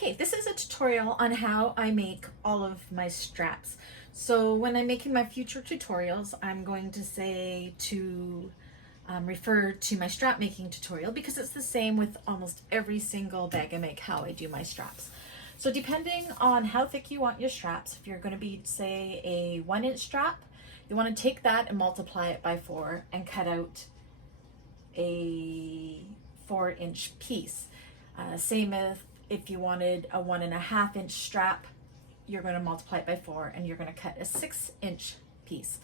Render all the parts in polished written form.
Okay, this is a tutorial on how I make all of my straps. So when I'm making my future tutorials, I'm going to say to refer to my strap making tutorial because it's the same with almost every single bag I make, how I do my straps. So depending on how thick you want your straps, if you're going to be, say, a 1-inch strap, you want to take that and multiply it by 4 and cut out a 4-inch piece. Same if you wanted a 1.5-inch strap, you're going to multiply it by 4 and you're going to cut a 6-inch piece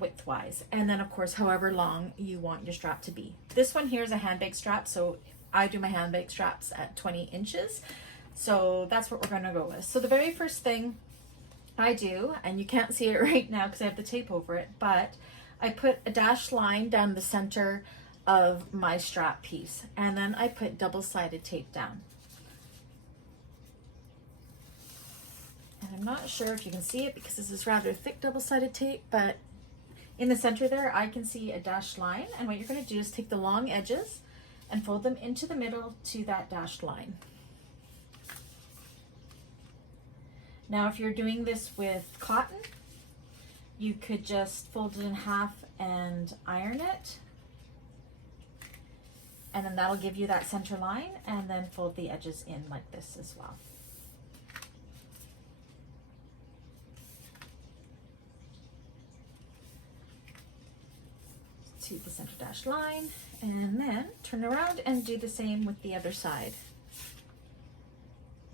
widthwise. And then of course, however long you want your strap to be. This one here is a handbag strap, so I do my handbag straps at 20 inches. So that's what we're going to go with. So the very first thing I do, and you can't see it right now because I have the tape over it, but I put a dashed line down the center of my strap piece, and then I put double-sided tape down. And I'm not sure if you can see it because this is rather thick double-sided tape, but in the center there I can see a dashed line, and what you're going to do is take the long edges and fold them into the middle to that dashed line. Now if you're doing this with cotton, you could just fold it in half and iron it, and then that'll give you that center line, and then fold the edges in like this as well. To the center dashed line, and then turn around and do the same with the other side,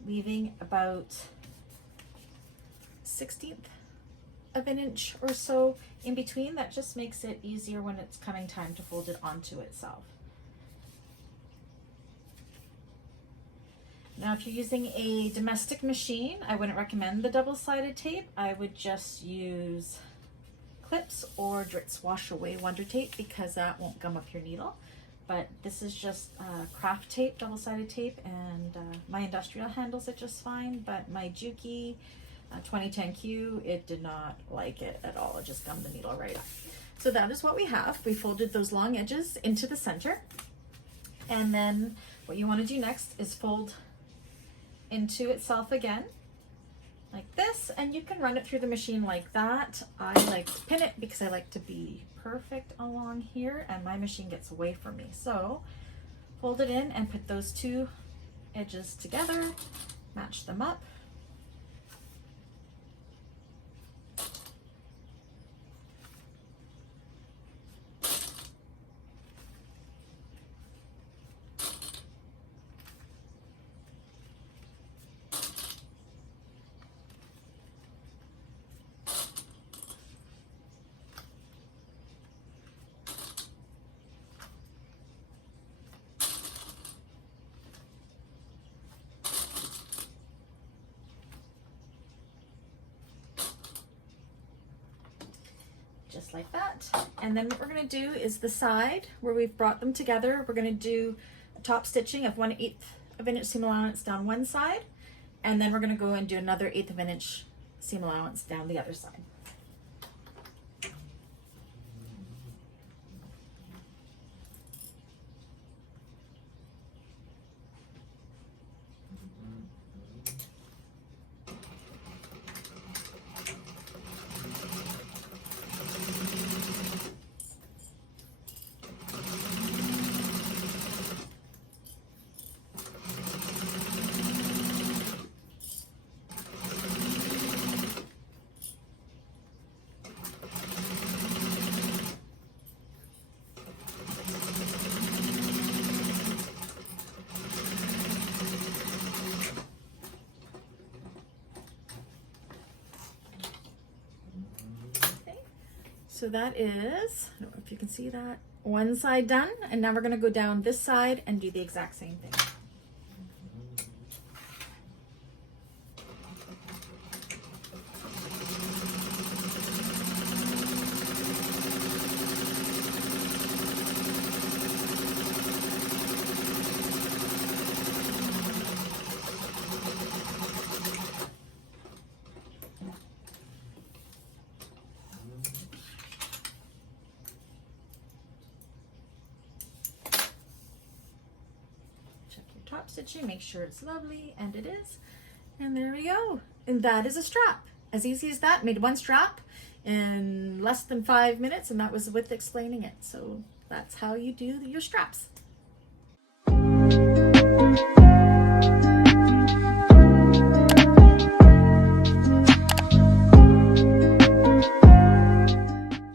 leaving about 1/16 of an inch or so in between. That just makes it easier when it's coming time to fold it onto itself. Now if you're using a domestic machine, I wouldn't recommend the double-sided tape. I would just use clips or Dritz wash away wonder tape because that won't gum up your needle. But this is just craft tape, double-sided tape, and my industrial handles it just fine, but my Juki 2010Q, it did not like it at all. It just gummed the needle right up. So that is what we have. We folded those long edges into the center, and then what you want to do next is fold into itself again like this, and you can run it through the machine like that. I like to pin it because I like to be perfect along here and my machine gets away from me. So fold it in and put those two edges together, match them up. Just like that. And then what we're going to do is the side where we've brought them together, we're going to do a top stitching of 1/8 of an inch seam allowance down one side, and then we're going to go and do another 1/8 of an inch seam allowance down the other side. So that is, I don't know if you can see that, one side done, and now we're going to go down this side and do the exact same thing. Check your stitching, make sure it's lovely, and it is. And there we go. And that is a strap. As easy as that. Made one strap in less than 5 minutes, and that was with explaining it. So that's how you do your straps.